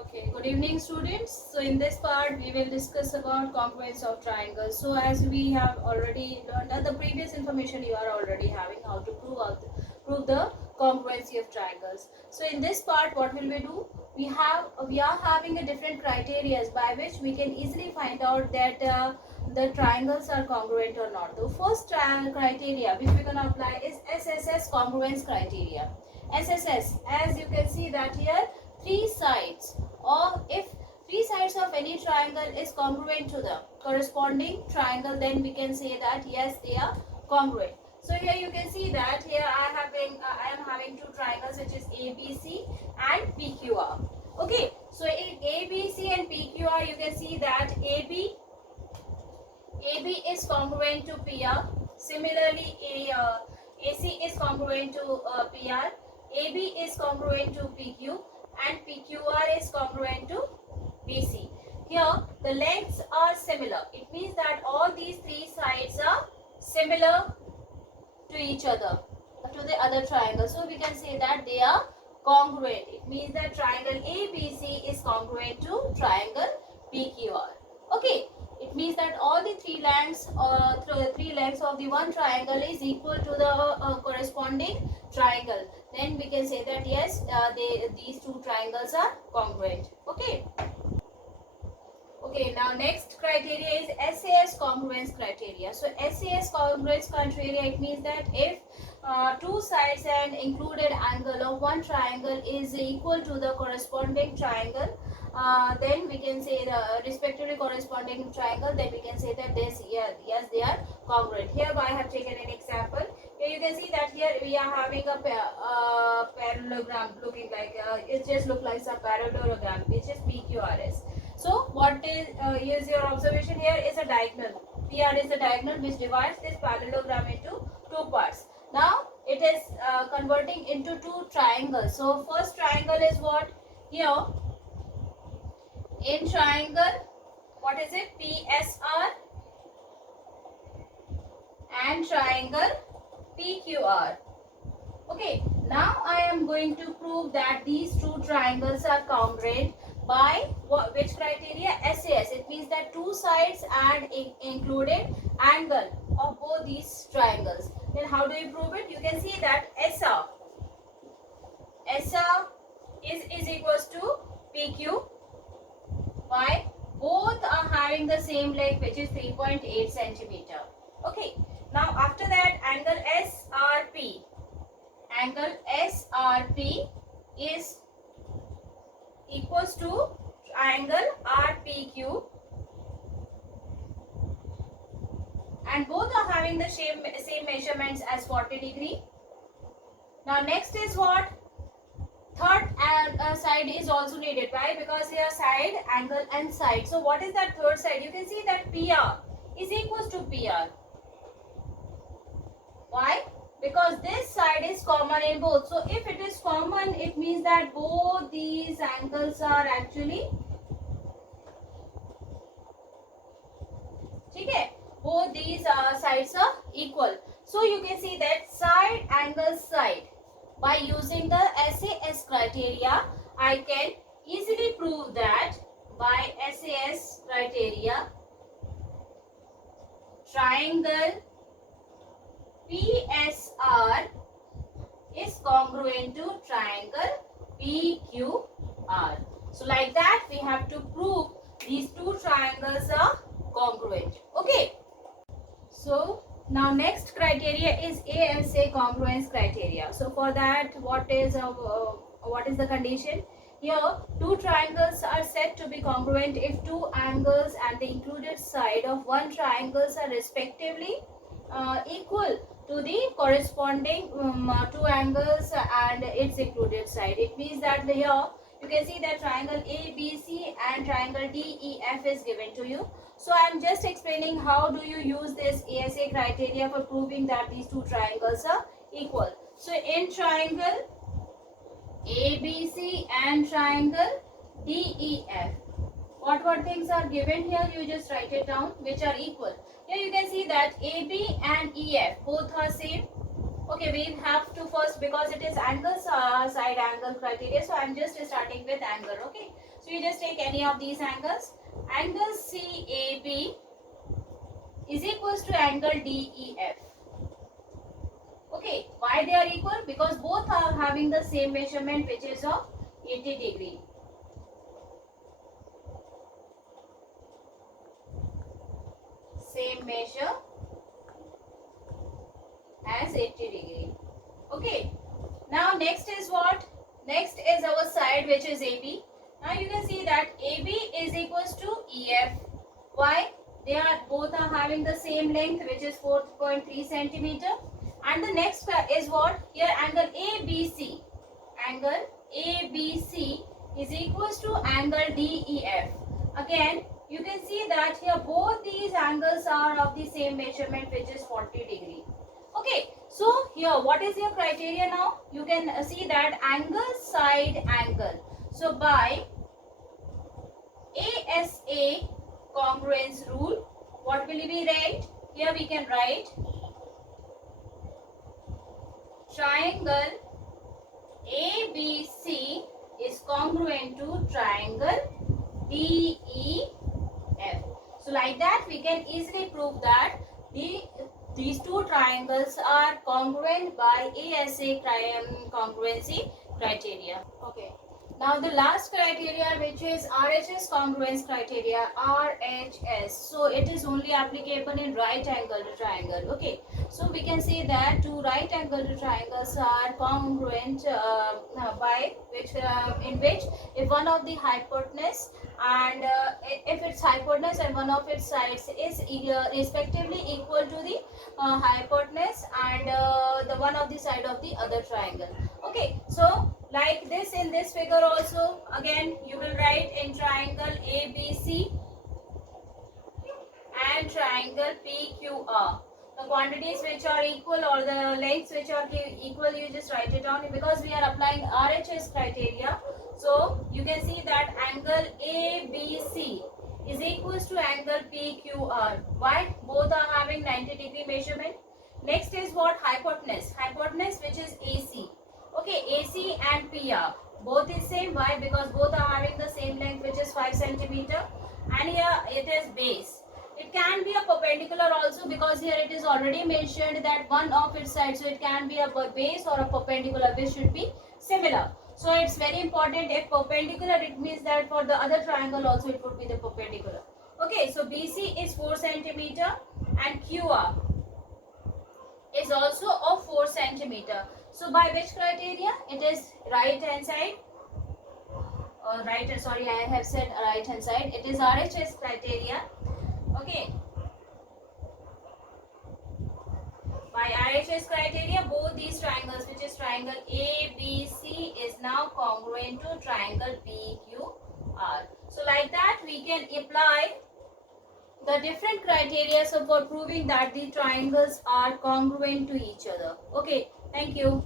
Okay, good evening students. So in this part we will discuss about congruence of triangles. So as we have already learned at the previous information, you are already having how to prove the congruency of triangles. So in this part what will we do? We are having a different criteria by which we can easily find out that the triangles are congruent or not. The first criteria which we can apply is SSS congruence criteria. SSS, as you can see that here, three sides, or if three sides of any triangle is congruent to the corresponding triangle, then we can say that yes, they are congruent. So here you can see that here I am having two triangles, which is ABC and PQR. Okay, so in ABC and PQR you can see that AB is congruent to PR. Similarly, AC is congruent to PR. AB is congruent to PQ, and PQR is congruent to BC. Here the lengths are similar. It means that all these three sides are similar to each other, to the other triangle. So we can say that they are congruent. It means that triangle ABC is congruent to triangle PQR. Okay, it means that all the three lengths of the one triangle is equal to the corresponding triangle. Then we can say that yes, these two triangles are congruent. Okay. Okay, now next criteria is SAS congruence criteria. So SAS congruence criteria, it means that if two sides and included angle of one triangle is equal to the corresponding triangle, then we can say the respectively corresponding triangle, then we can say that this, yes, they are congruent. Here I have taken an example. Here you can see that here we are having a parallelogram looking like, it just looks like a parallelogram, which is PQRS. So what is your observation here is a diagonal. PR is a diagonal which divides this parallelogram into two parts. Now it is converting into two triangles. So first triangle is what? Here in triangle, what is it? PSR and triangle PQR. Okay, now I am going to prove that these two triangles are congruent by which criteria? SAS. It means that two sides and included angle of both these triangles. Then how do you prove it? You can see that SR is equals to PQ. Why? Both are having the same length, which is 3.8 centimeter. Okay. Now after that, angle SRP. Angle SRP is equals to triangle RPQ, and both are having the same measurements as 40 degree. Now next is what? Third side is also needed. Why? Because here side, angle and side. So what is that third side? You can see that PR is equals to PR. Why? Because this side is common in both. So if it is common, it means that both these angles are actually, okay, both these sides are equal. So you can see that side angle side. By using the SAS criteria, I can easily prove that by SAS criteria, triangle PSR is congruent to triangle PQR. So like that we have to prove these two triangles are congruent. Okay. So now next criteria is ASA congruence criteria. So for that, what is the condition? Here two triangles are said to be congruent if two angles and the included side of one triangles are respectively equal to the corresponding two angles and its included side. It means that here you can see that triangle ABC and triangle DEF is given to you. So I am just explaining how do you use this ASA criteria for proving that these two triangles are equal. So in triangle ABC and triangle DEF, what things are given here? You just write it down, which are equal. Here you can see that AB and EF both are same. Okay, we have to first, because it is angle side angle criteria, so I'm just starting with angle. Okay, so you just take any of these angles. Angle CAB is equals to angle DEF. Okay, why they are equal? Because both are having the same measurement, which is of 80 degree. Same measure as 80 degree. Okay, now next is what? Next is our side, which is AB. Now you can see that AB is equals to EF. Why? They are both are having the same length, which is 4.3 centimeter. And the next is what? Here angle ABC. Angle ABC is equals to angle DEF. Again, you can see that here both these angles are of the same measurement, which is 40 degree. Okay, so here what is your criteria now? You can see that angle side angle. So by ASA congruence rule, what will we write? Here we can write triangle ABC is congruent to triangle DEF. So like that we can easily prove that these two triangles are congruent by ASA congruency criteria. Okay. Now the last criteria, which is RHS congruence criteria, RHS. So it is only applicable in right angle triangle. Okay. So we can say that two right angle triangles are congruent by which in which if one of the hypotenuse and if its hypotenuse and one of its sides is respectively equal to the hypotenuse and the one of the side of the other triangle. Okay, so like this in this figure also, again you will write in triangle ABC and triangle PQR. The quantities which are equal or the lengths which are equal, you just write it down because we are applying RHS criteria. So you can see that angle ABC is equals to angle PQR. Why? Both are having 90 degree measurement. Next is what? Hypotenuse. Hypotenuse, which is AC. Okay, AC and PR. Both is same. Why? Because both are having the same length, which is 5 centimeter. And here it is base. It can be a perpendicular also, because here it is already mentioned that one of its sides, so it can be a base or a perpendicular, which should be similar. So it's very important. If perpendicular, it means that for the other triangle also it would be the perpendicular. Okay, so BC is 4 centimeter and QR is also of 4 centimeter. So by which criteria? It is right hand side. Sorry, I have said right hand side. It is RHS criteria. Okay. By RHS criteria, both these triangles, which is triangle ABC, is now congruent to triangle PQR. So like that, we can apply the different criteria for proving that the triangles are congruent to each other. Okay. Thank you.